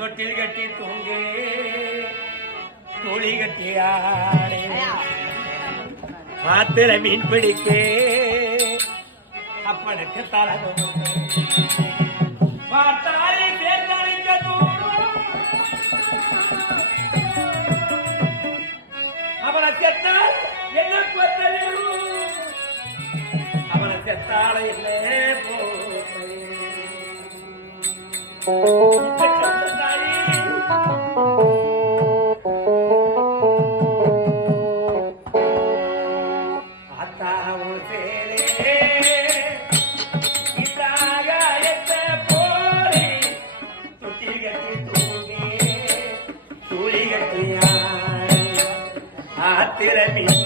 தொட்டில் கட்டி தூங்கு தூளி கட்டி ஆடே ஆத்திர மீன் பிடிக்கே அப்பனுக்கு தலகம் பார்த்தாலே சேர்த்தளிக்க தூணும் அவனை செத்தால் என்ன கொத்தலும் அவனை செத்தால இல்லை திறமை